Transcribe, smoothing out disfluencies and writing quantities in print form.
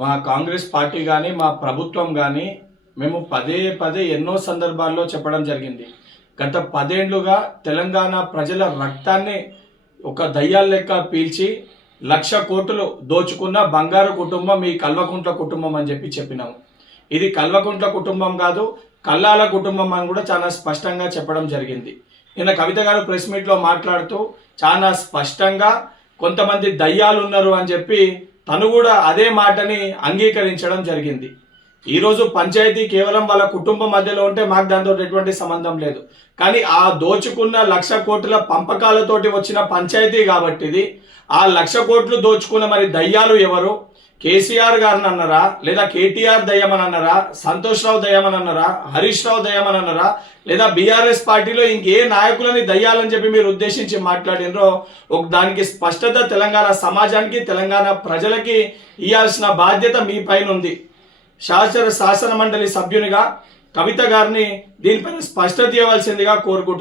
మా కాంగ్రెస్ పార్టీ కానీ మా ప్రభుత్వం కానీ మేము పదే పదే ఎన్నో సందర్భాల్లో చెప్పడం జరిగింది. గత 10 ఏళ్లుగా తెలంగాణ ప్రజల రక్తాన్ని ఒక దయ్యాల లెక్క పీల్చి 1,00,000 కోట్లు దోచుకున్న బంగారు కుటుంబం ఈ కల్వకుంట్ల కుటుంబం అని చెప్పినాము. ఇది కల్వకుంట్ల కుటుంబం కాదు, కల్లాల కుటుంబం అని కూడా చాలా స్పష్టంగా చెప్పడం జరిగింది. నిన్న కవిత గారు ప్రెస్ మీట్లో మాట్లాడుతూ చాలా స్పష్టంగా కొంతమంది దయ్యాలు ఉన్నారు అని చెప్పి తను కూడా అదే మాటని అంగీకరించడం జరిగింది. ఈరోజు పంచాయతీ కేవలం వాళ్ళ కుటుంబం మధ్యలో ఉంటే మాకు దాంతో ఎటువంటి సంబంధం లేదు. కానీ ఆ దోచుకున్న 1,00,000 కోట్ల పంపకాలతోటి వచ్చిన పంచాయతీ కాబట్టి ఇది ఆ 1,00,000 కోట్లు దోచుకున్న మరి దయ్యాలు ఎవరు? కేసీఆర్ గారిని అన్నారా, లేదా కేటీఆర్ దయ్యమని అన్నారా, సంతోష్ రావు దయ్యమని అన్నారా, హరీష్ రావు దయ్యమని అన్నారా, లేదా బీఆర్ఎస్ పార్టీలో ఇంకే నాయకులని దయ్యాలని చెప్పి మీరు ఉద్దేశించి మాట్లాడినరో దానికి స్పష్టత తెలంగాణ సమాజానికి తెలంగాణ ప్రజలకి ఇవ్వాల్సిన బాధ్యత మీ పైన ఉంది. శాసన మండలి సభ్యునిగా కవిత గారిని దీనిపైన స్పష్టత ఇవ్వాల్సిందిగా కోరుకుంటున్నాను.